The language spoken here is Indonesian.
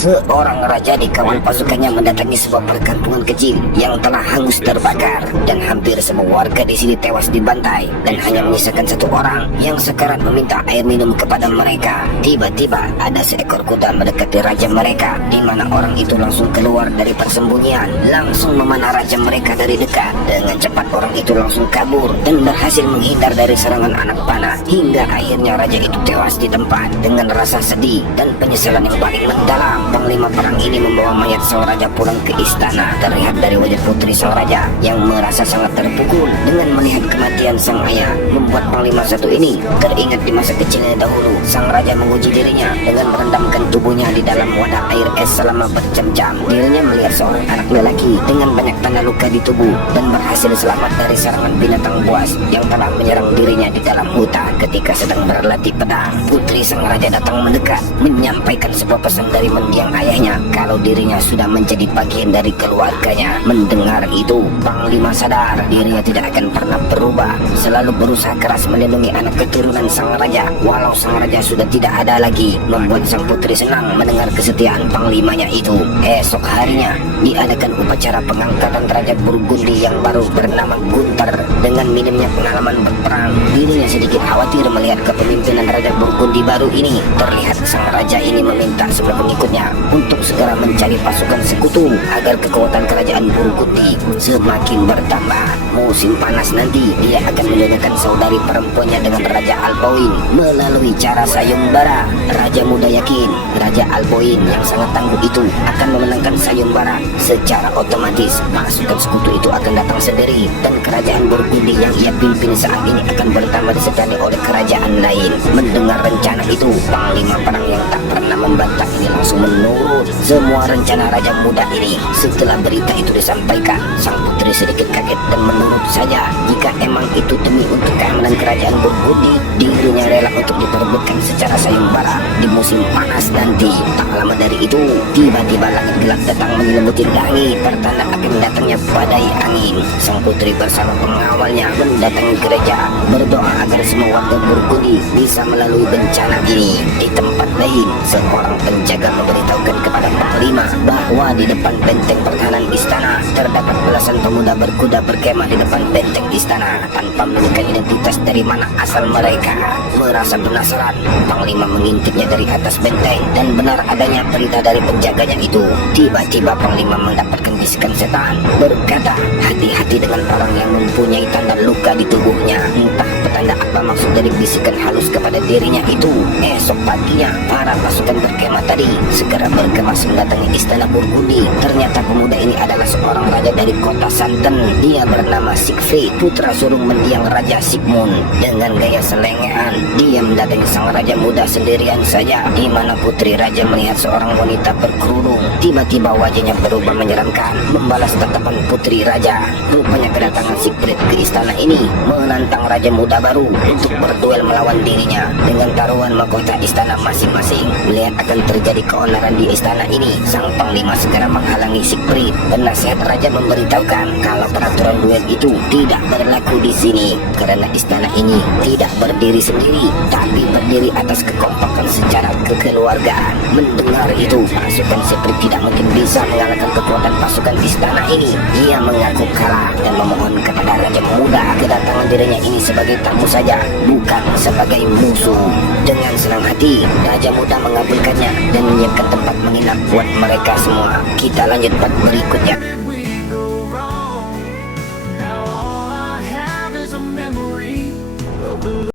Seorang raja dikawal pasukannya mendatangi sebuah perkampungan kecil yang telah hangus terbakar, dan hampir semua warga di sini tewas dibantai, dan hanya menyisakan satu orang yang sekarat meminta air minum kepada mereka. Tiba-tiba ada seekor kuda mendekati raja mereka, di mana orang itu langsung keluar dari persembunyian, langsung memanah raja mereka dari dekat. Dengan cepat orang itu langsung kabur dan berhasil menghindar dari serangan anak panah, hingga akhirnya raja itu tewas di tempat. Dengan rasa sedih dan penyesalan yang paling mendalam, panglima perang ini membawa mayat sang raja pulang ke istana. Terlihat dari wajah putri sang raja yang merasa sangat terpukul dengan melihat kematian sang ayah, membuat panglima satu ini teringat di masa kecilnya dahulu. Sang raja menguji dirinya dengan merendamkan tubuhnya di dalam wadah air es selama berjam-jam. Dirinya melihat seorang anak lelaki dengan banyak tanda luka di tubuh dan berhasil selamat dari serangan binatang buas yang telah menyerang dirinya di dalam hutan ketika sedang berlatih pedang. Putri sang raja datang mendekat, menyampaikan sebuah pesan dari mendiang ayahnya kalau dirinya sudah menjadi bagian dari keluarganya. Mendengar itu, panglima sadar dirinya tidak akan pernah berubah, selalu berusaha keras melindungi anak keturunan sang raja walau sang raja sudah tidak ada lagi. Membuat sang putri senang mendengar kesetiaan panglimanya itu. Esok harinya diadakan upacara pengangkatan raja Burgundi yang baru bernama Gunter. Dengan minimnya pengalaman berperang, dirinya sedikit khawatir melihat kepemimpinan raja Burgundi baru ini. Terlihat sang raja ini meminta semua pengikutnya untuk segera mencari pasukan sekutu agar kekuatan kerajaan Burgundi semakin bertambah. Musim panas nanti dia akan menyatukan saudari perempuannya dengan Raja Alboin melalui cara sayembara. Raja muda yakin Raja Alboin yang sangat tangguh itu akan memenangkan sayembara. Secara otomatis pasukan sekutu itu akan datang sendiri, dan kerajaan Burgundi yang ia pimpin saat ini akan bertambah disegani oleh kerajaan lain. Mendengar rencana itu, panglima perang yang tak pernah membantah ini langsung menurut semua rencana raja muda ini. Setelah berita itu disampaikan, sang putri sedikit kaget dan menurut saja jika emang itu demi untuk keamanan kerajaan Burgundi, dirinya rela untuk diperebutkan secara sayembara di musim panas nanti. Tak lama dari itu, tiba-tiba langit gelap datang menyelimuti langit, pertanda akan datangnya badai angin. Sang putri bersama pengawalnya mendatangi gereja, berdoa agar semua warga Burgundi bisa melalui bencana ini. Di tempat lain, seorang penjaga memberitahukan kepada panglima bahwa di depan benteng pertahanan istana terdapat belasan pemuda berkuda berkemah di depan benteng istana tanpa menunjukkan identitas dari mana asal mereka. Merasa penasaran, panglima mengintipnya dari atas benteng dan benar adanya berita dari penjaganya itu. Tiba-tiba panglima mendapatkan bisikan setan berkata, hati-hati dengan orang yang mempunyai tanda luka di tubuhnya. Entah petanda apa maksud dari bisikan halus kepada dirinya itu. Esok paginya, para pasukan berkemah tadi segera bergemas mendatangi istana Burgundi. Ternyata pemuda ini adalah seorang raja dari kota Santen. Dia bernama Siegfried, putra sulung mendiang Raja Sigmund. Dengan gaya selengean, dia mendatangi sang raja muda sendirian saja, di mana putri raja melihat seorang wanita berkerudung. Tiba-tiba wajahnya berubah menyeramkan, membalas tatapan putri raja. Rupanya kedatangan Siegfried ke istana ini menantang raja muda baru untuk berduel melawan dirinya dengan taruhan mahkota istana masing-masing. Melihat akan terjadi keonaran di istana ini, sang panglima segera menghalangi Siegfried. Penasihat raja memberitahukan kalau peraturan duel itu tidak berlaku di sini karena istana ini tidak berdiri sendiri, tapi berdiri atas kekompakan secara kekeluargaan. Mendengar itu, pasukan Siegfried tidak mungkin bisa mengalahkan kekuatan pasukan istana ini. Ia mengaku kalah dan memohon kepada raja muda kedatangan dirinya ini sebagai tamu saja, bukan sebagai musuh. Dengan senang hati, raja muda mengabulkannya dan menyiapkan tempat menginap buat mereka semua. Kita lanjut part berikutnya.